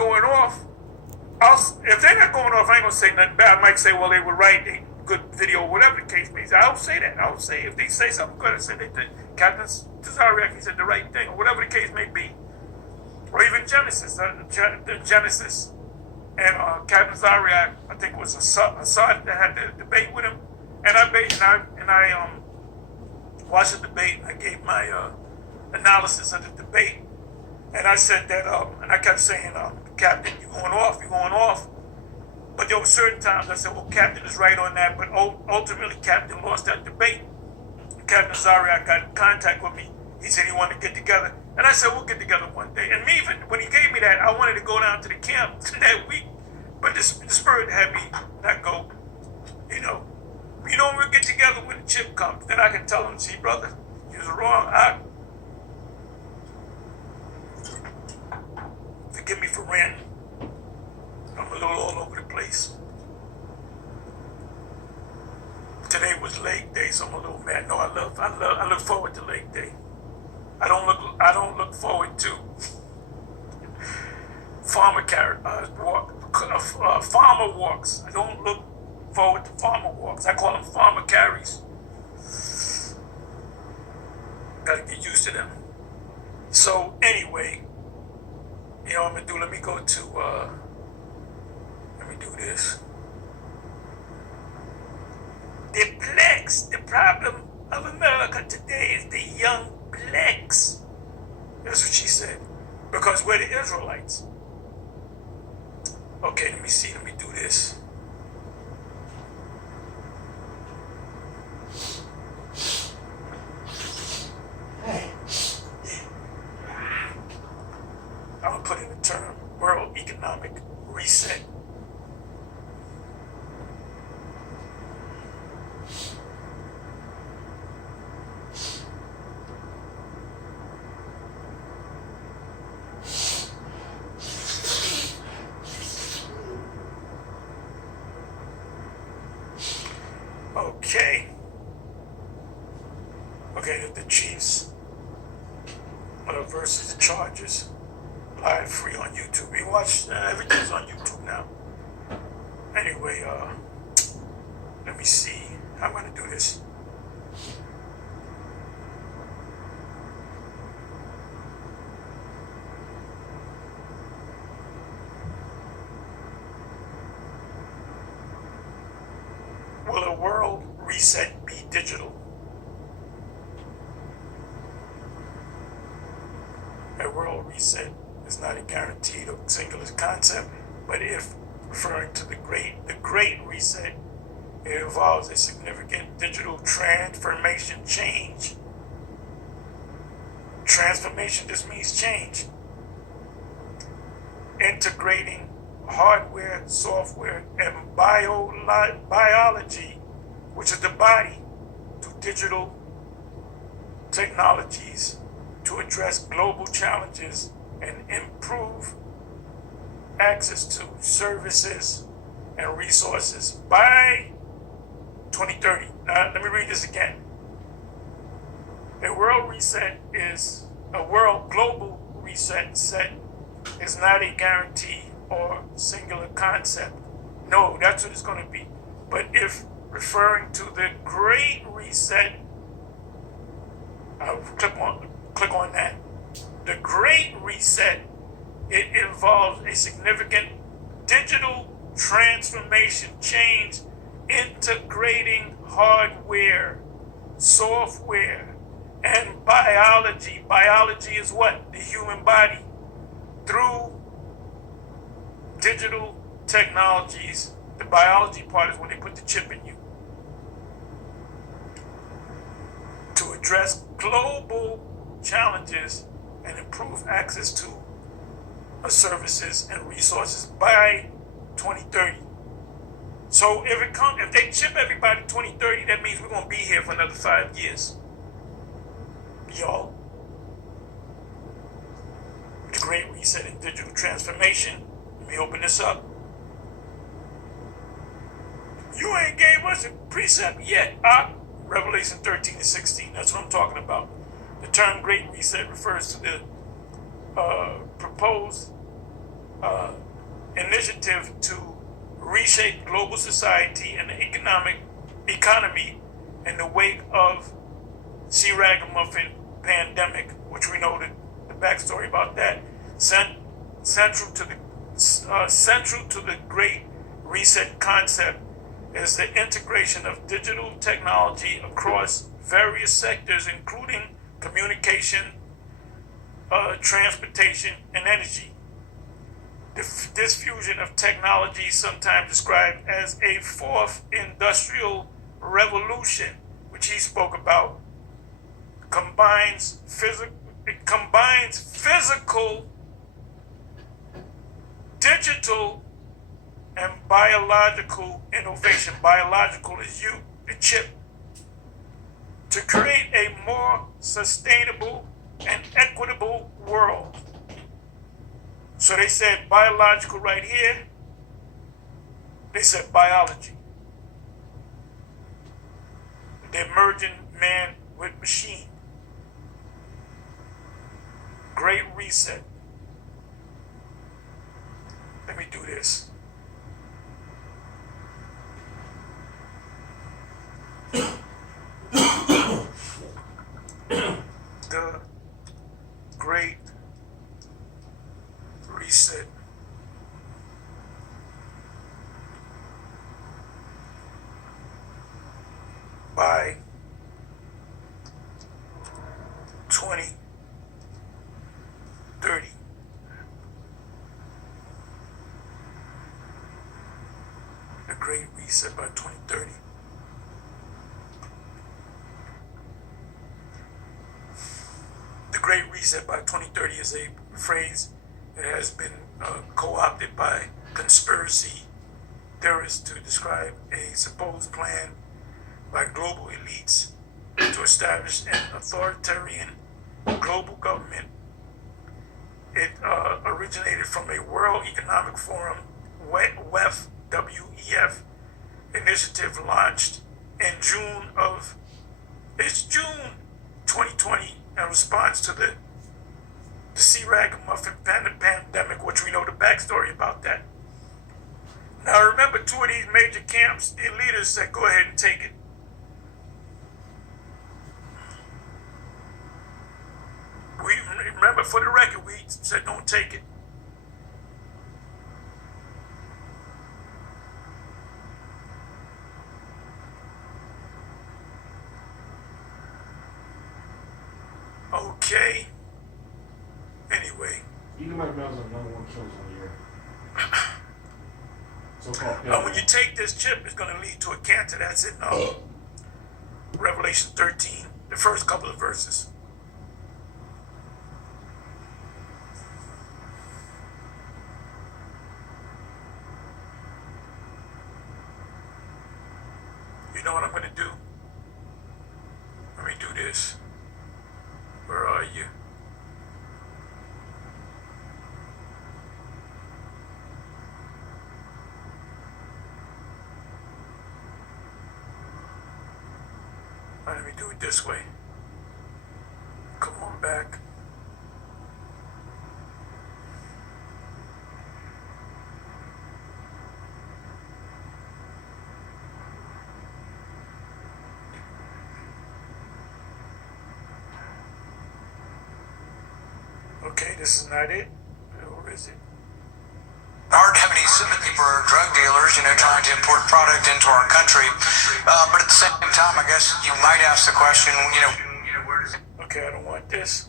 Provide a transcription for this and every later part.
going off, if they're not going off, I ain't gonna say nothing bad. I might say, well, they were right, they good video, whatever the case may be. I'll say that. I'll say if they say something good, I say they did. Captain Tahar, he said the right thing, or whatever the case may be. Or even Genesis, Genesis and Captain Tahar, I think it was Assad that had the debate with him, and I watched the debate. I gave my analysis of the debate, and I said that, and I kept saying, Captain, you're going off. But there were certain times I said, well, Captain is right on that, but ultimately Captain lost that debate. Captain Zaria got in contact with me. He said he wanted to get together. And I said, we'll get together one day. And even when he gave me that, I wanted to go down to the camp that week. But the Spirit had me not go. We'll get together when the chip comes. Then I can tell him, see, brother, you was wrong. Forgive me for ranting. I'm a little all over the place. Today was leg day, so I'm a little mad. No, I look forward to leg day. I don't look forward to farmer walks. I don't look forward to farmer walks. I call them farmer carries. Gotta get used to them. So anyway, what I'm gonna do, let me do this. The problem of America today is the young blacks. That's what she said. Because we're the Israelites. Okay, let me do this. I'm gonna put in the term World Economic Reset. Okay, the Chiefs versus the Chargers, live free on YouTube. We watch, everything's on YouTube now. Anyway, let me see how I'm gonna do this. Will a world reset be digital? A world reset is not a guaranteed or singular concept, but if referring to the great reset, it involves a significant digital transformation change. Transformation just means change. Integrating hardware, software, and biology, which is the body, to digital technologies to address global challenges and improve access to services and resources by 2030. Now, let me read this again. A world global reset is not a guarantee or singular concept. No, that's what it's going to be. But if referring to the Great Reset, I'll click on that. The Great Reset, it involves a significant digital transformation change, integrating hardware, software, and biology. Biology is what? The human body. Through digital technologies. The biology part is when they put the chip in you. To address global challenges and improve access to services and resources by 2030. So if they chip everybody 2030, that means we're going to be here for another 5 years. Y'all. The Great Reset and digital transformation. Let me open this up. You ain't gave us a precept yet. Revelation 13 and 16. That's what I'm talking about. The term Great Reset refers to the proposed initiative to reshape global society and the economy in the wake of Shalawam pandemic, which we know the backstory about that. Central to the Great Reset concept is the integration of digital technology across various sectors, including communication, transportation, and energy. This fusion of technology, sometimes described as a fourth industrial revolution, which he spoke about, combines physical, digital, and biological innovation. Biological is the chip, to create a more sustainable and equitable world. So they said biological right here. They said biology. They're merging man with machine. Great reset. Let me do this. The Great Reset. By 2030. The Great Reset by 2030. The Great Reset by 2030 is a phrase that has been co-opted by conspiracy theorists to describe a supposed plan by global elites to establish an authoritarian global government. It originated from a World Economic Forum, WEF, WEF, initiative launched in June 2020 in response to the Shalawam pandemic, which we know the backstory about that. Now remember, two of these major camps, their leaders said, go ahead and take it. We remember, for the record, we said don't take it. Okay. Anyway. Either way, Mel's the number one choice on the year. So-called when you take this chip, it's going to lead to a cancer. That's in Revelation 13, the first couple of verses. You know what I'm going to do? Let me do this. Where are you? Let me do it this way. Come on back. Okay, this is not it. Where is it? Hard to have any sympathy for drug dealers, trying to import product into our country. But at the same time, I guess you might ask the question, where does it... Okay, I don't want this.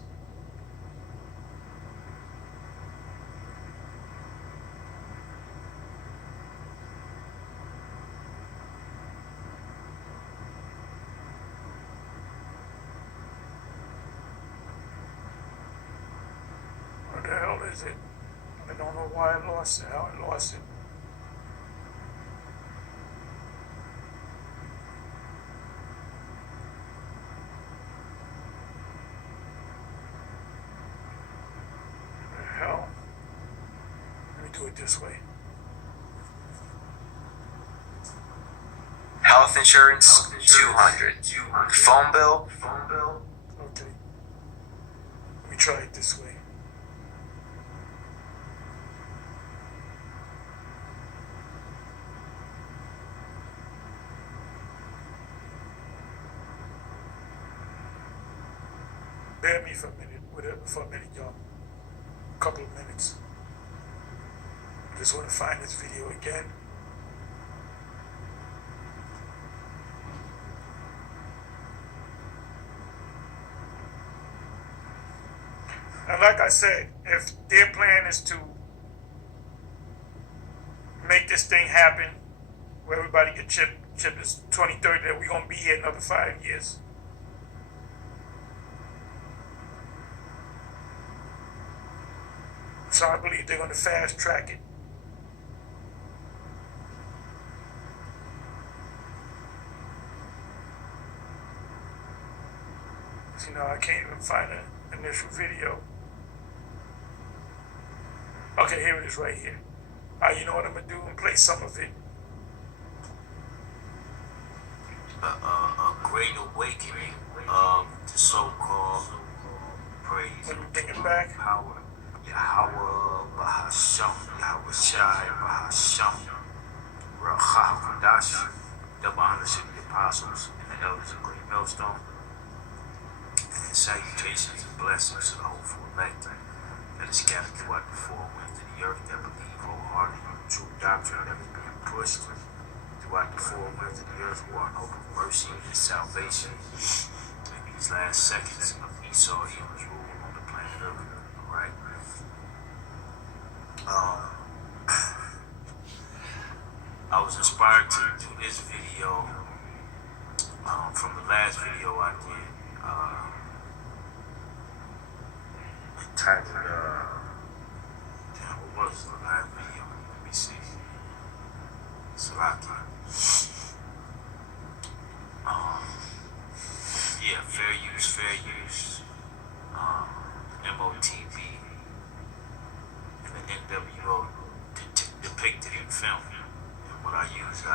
Where the hell is it? I don't know why I lost it, how I lost it. What the hell? Let me do it this way. Health insurance, 200. Phone bill. Okay. Let me try it this way. Bear me for a minute, y'all. A couple of minutes. I just want to find this video again. And like I said, if their plan is to make this thing happen, where everybody get chipped is 2030, that we're going to be here another 5 years. So I believe they're going to fast track it. You know, I can't even find an initial video. Okay, here it is right here. You know what I'm going to do? And play some of it. A great awakening of the so-called praise Let me bring it back. power. Yahweh Bahasham, Yahweh Shai Bahasham, Racha Kodash, double honor to the apostles and the elders of Great Millstone, and salutations and blessings to the hopeful elect that is scattered throughout the four winds of the earth that believe wholeheartedly in the true doctrine that is being pushed throughout the four winds of the earth, who are in hope of mercy and salvation in these last seconds of Esau Edom's rule on the planet Earth. Alright? I was inspired to do this video from the last video I did entitled damn, what was the last video? Let me see. Salaki. Yeah, fair use. MOTB and the NWO depicted in film. And what I used a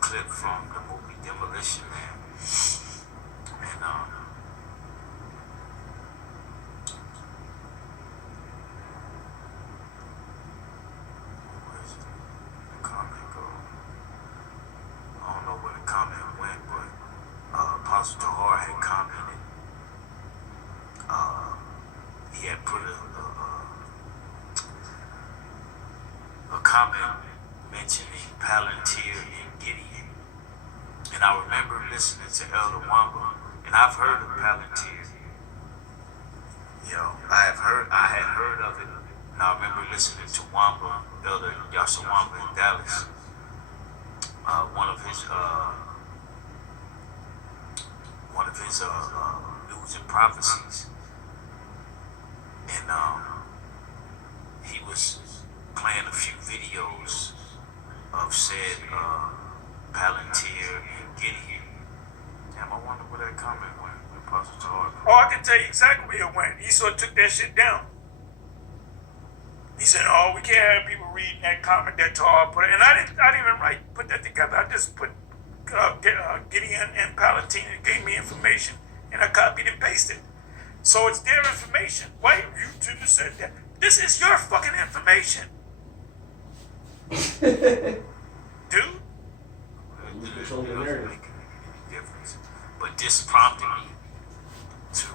clip from the movie Demolition Man. And where's the comment go? I don't know where the comment went, but Apostle Tahar had commented. He had put a comment mentioning Palantir and Gideon. And I remember listening to Elder Wamba, and I've heard of Palantir. You know, I had heard of it, and I remember listening to Wamba, Elder Shalawam in Dallas. One of his news and prophecies, and he was playing a few videos of said Palantir and Gideon. Damn, I wonder where that comment went. Apostle Tahar. Oh, I can tell you exactly where it went. Esau took that shit down. He said, "Oh, we can't have people reading that comment that Tahar put it." And I didn't even put that together. I just put Gideon and Palatine. It gave me information, and I copied and pasted. So it's their information. Why you shouldn't have said that? This is your fucking information, dude. You control the narrative. Difference. But this prompted me to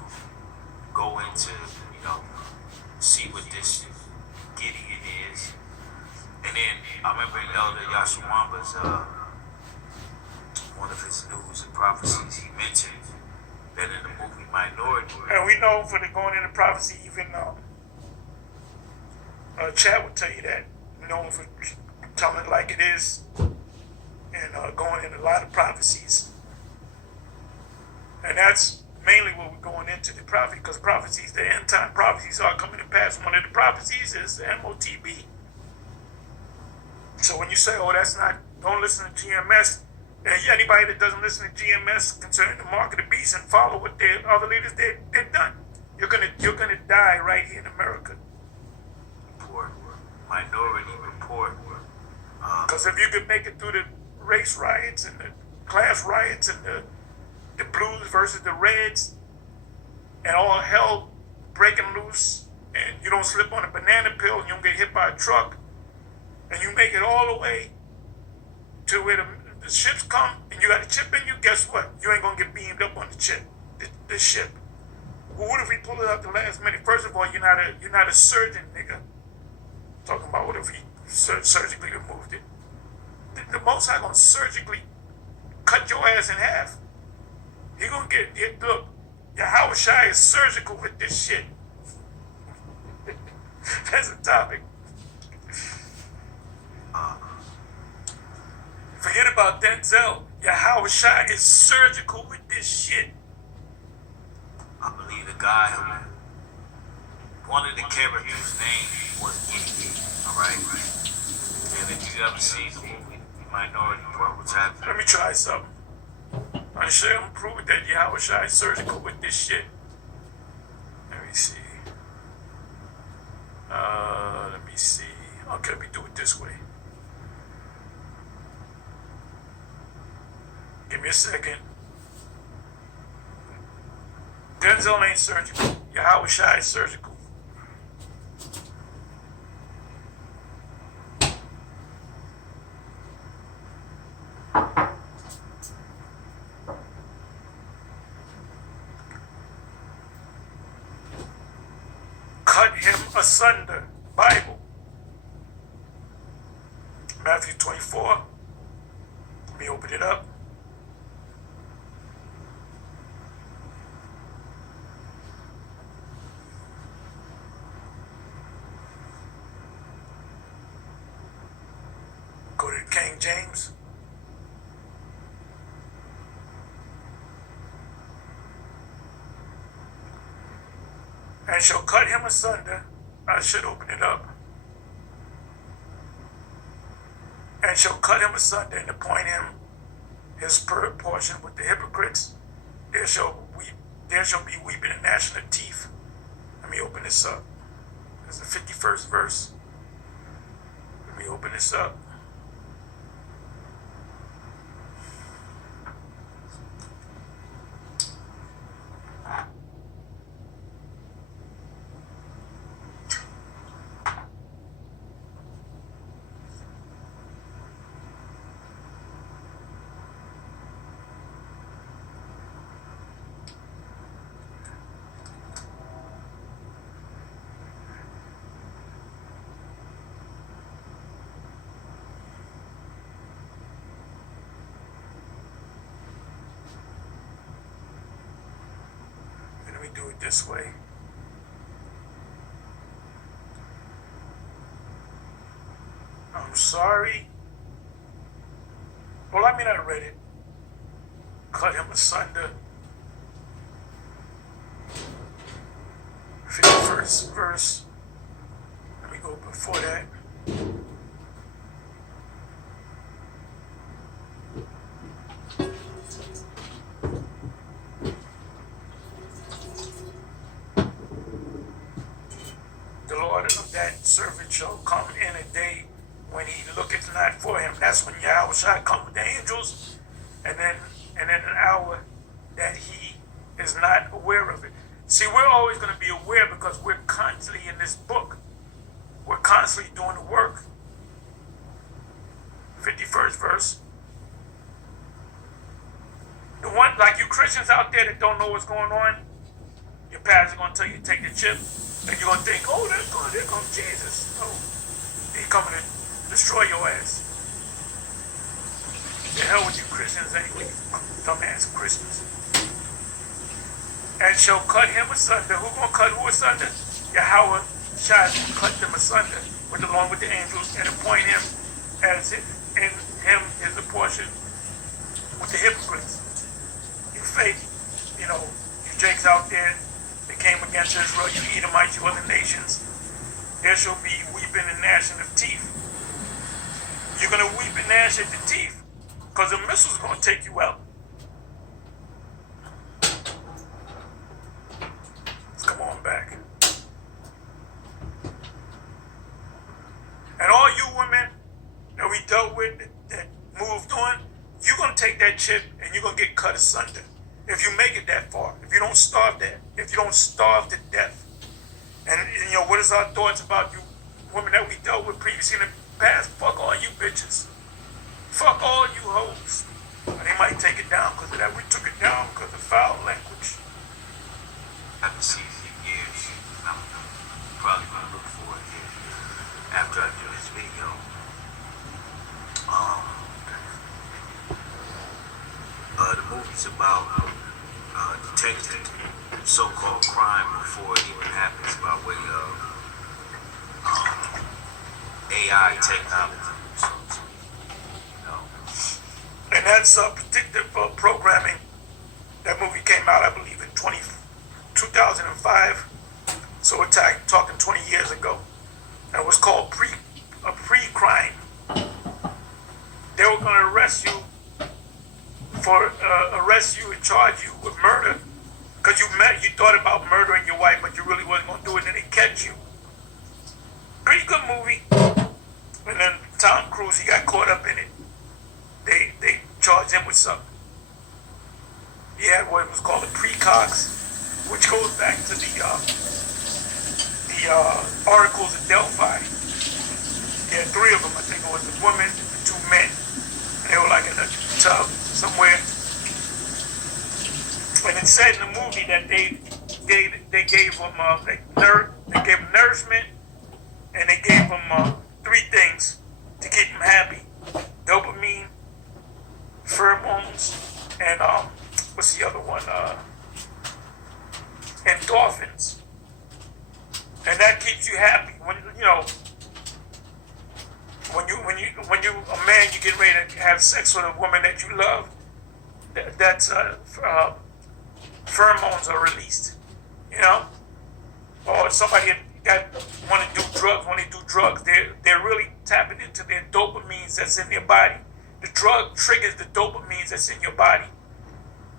go into, see what this Gideon is. And then I remember Elder Yashawamba's one of his news and prophecies, he mentioned that in the movie Minority. And we know for the going into prophecy, even Chad would tell you that. We know him for telling it like it is, and going into a lot of prophecies. And that's mainly what we're going into the prophecy, because prophecies, the end time prophecies are coming to pass. One of the prophecies is the MOTB. So when you say, "Oh, that's not," don't listen to GMS. And anybody that doesn't listen to GMS concerning the mark of the beast and follow what their other leaders they're done. You're gonna die right here in America. Minority Report. Because if you could make it through the race riots and the class riots and the blues versus the reds and all hell breaking loose, and you don't slip on a banana peel and you don't get hit by a truck, and you make it all the way to where the ships come and you got a chip in you, guess what? You ain't gonna get beamed up on the chip, the ship. Well, what if we pull it out the last minute? First of all, you're not a surgeon, nigga. Talking about what if he surgically removed it? The Most High gonna surgically cut your ass in half. He gonna get it. Look, Yahweh Shai is surgical with this shit. That's a topic. Forget about Denzel. Yahweh Shai is surgical with this shit. I believe the guy who, one of the characters' name was Gideon, alright? And if you ever seen the movie Minority Report, what's happening? Let me try something. I'm sure I'm proving that Yahweh Shai is surgical with this shit. Let me see. Let me see. Okay, let me do it this way. Give me a second. Denzel ain't surgical. Yahweh Shai is surgical. Cut him asunder. Bible. Matthew 24. Let me open it up. Go to King James. And shall cut him asunder. I should open it up. And shall cut him asunder and appoint him his portion with the hypocrites. There shall be weeping and gnashing of teeth. Let me open this up. It's the 51st verse. Let me open this up. Do it this way. I'm sorry. Well, I mean, I read it. Cut him asunder. 51st verse. Let me go before that. Servant shall come in a day when he looketh not for him. That's when Yahweh shall come with the angels, and then an hour that he is not aware of it. See, we're always going to be aware because we're constantly in this book. We're constantly doing the work. 51st verse. The one, like you Christians out there that don't know what's going on, your pastor's going to tell you to take the chip. And you're going to think, oh, there comes Jesus. No, he's coming to destroy your ass. The hell with you Christians anyway, dumbass Christians. And shall cut him asunder. Who going to cut who asunder? Yahweh shall cut them asunder along with the angels and appoint him as in him is the portion with the hypocrites. You fake, you Jakes out there. Came against Israel, you Edomites, you other nations, there shall be weeping and gnashing of teeth. You're going to weep and gnash at the teeth because the missile's going to take you out. Let's come on back. And all you women that we dealt with that moved on, you're going to take that chip and you're going to get cut asunder. If you make it that far, if you don't starve to death. And what is our thoughts about you women that we dealt with previously in the past? Fuck all you bitches. Fuck all you hoes. And they might take it down because of that. We took it down because of foul language. I haven't seen it in years. I'm probably gonna look for it here after I do this video. The movie's about detecting so-called crime before it even happens by way of AI technology. So, you know. And that's predictive programming. That movie came out, I believe, in 2005. So we're talking 20 years ago. And it was called pre-crime. They were going to arrest you and charge you with murder. Because you thought about murdering your wife, but you really wasn't going to do it, and they catch you. Pretty good movie. And then Tom Cruise, he got caught up in it. They charged him with something. He had what was called a precox, which goes back to the oracles of Delphi. He had 3 of them. I think it was the woman, the 2 men. And they were like in a tub somewhere. And it said in the movie that they gave him nourishment, and they gave him 3 things to keep him happy: dopamine, pheromones, and what's the other one? Endorphins. And that keeps you happy when you a man, you get ready to have sex with a woman that you love. That's pheromones are released, or somebody want to do drugs. When they do drugs, they're really tapping into their dopamines that's in their body. The drug triggers the dopamines that's in your body.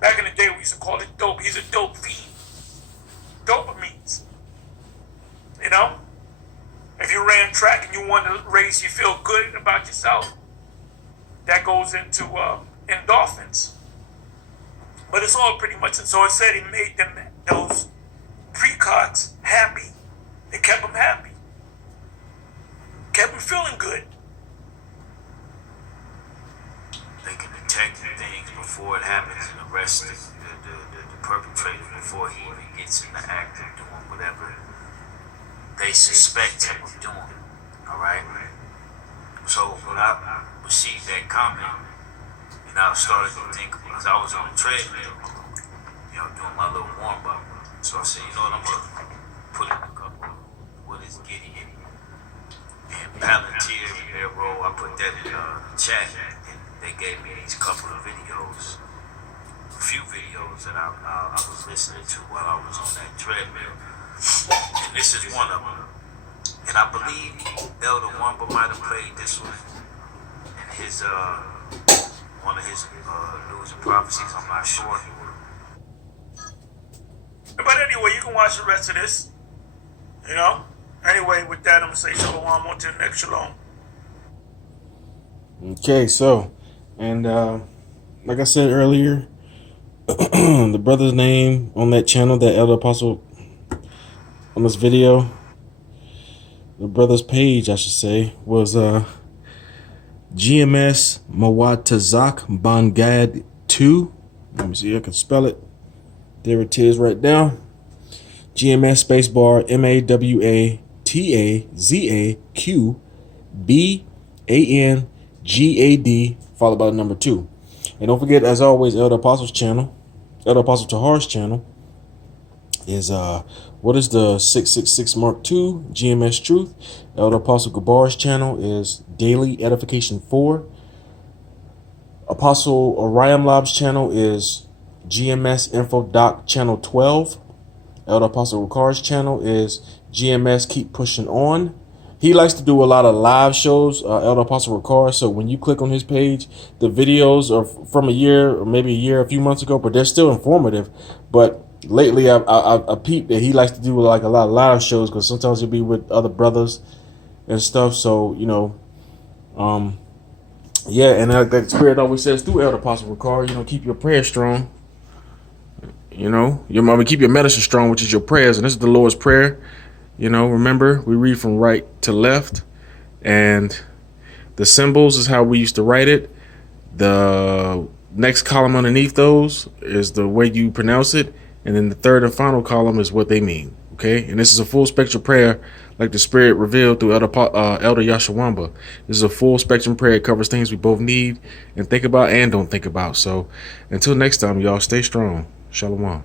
Back in the day, we used to call it dope. He's a dope fiend. Dopamines. If you ran track and you won the race, you feel good about yourself. That goes into endorphins. But it's all pretty much, so it said he made them, those precogs, happy. It kept them happy. Kept them feeling good. They can detect things before it happens and arrest the perpetrator before he even gets in the act of doing whatever they suspect him of doing. Alright? So when I received that comment, and I started to think, because I was on the treadmill, doing my little warm up. So I said, what, I'm gonna put in a couple of what is Gideon and Palantir Arrow. I put that in the chat, and they gave me these couple of videos, a few videos that I was listening to while I was on that treadmill. And this is one of them. And I believe Elder Wamba might have played this one in his one of his news and prophecies. I'm not sure. But anyway, you can watch the rest of this. Anyway, with that, I'm gonna say Shalawam on to the next Shalom. Okay, so, and like I said earlier, the brother's name on that channel, that Elder Apostle, on this video, the brother's page, I should say, was GMS Mawatazak Bangad 2. Let me see if I can spell it. There it is right now. GMS spacebar MAWATAZAQBANGAD followed by the number 2. And don't forget, as always, Elder Apostle's channel, Elder Apostle Tahar's channel, is what is the 666 Mark II GMS Truth. Elder Apostle Gabar's channel is Daily Edification 4. Apostle Orion Lob's channel is GMS Info Doc channel 12. Elder Apostle Ricar's channel is GMS Keep Pushing On. He likes to do a lot of live shows, Elder Apostle Ricard. So when you click on his page, the videos are from a year or maybe a few months ago, but they're still informative. But lately, I peeped that he likes to do like a lot of live shows, because sometimes he'll be with other brothers and stuff. So, yeah, and that Spirit always says through Elder Apostle Ricard, keep your prayers strong. Your mama, keep your medicine strong, which is your prayers. And this is the Lord's Prayer. Remember, we read from right to left, and the symbols is how we used to write it. The next column underneath those is the way you pronounce it, and then the third and final column is what they mean. Okay, and this is a full spectrum prayer, like the Spirit revealed through Elder Yashawamba. This is a full spectrum prayer. It covers things we both need and think about and don't think about. So until next time, y'all, stay strong. Shalawam.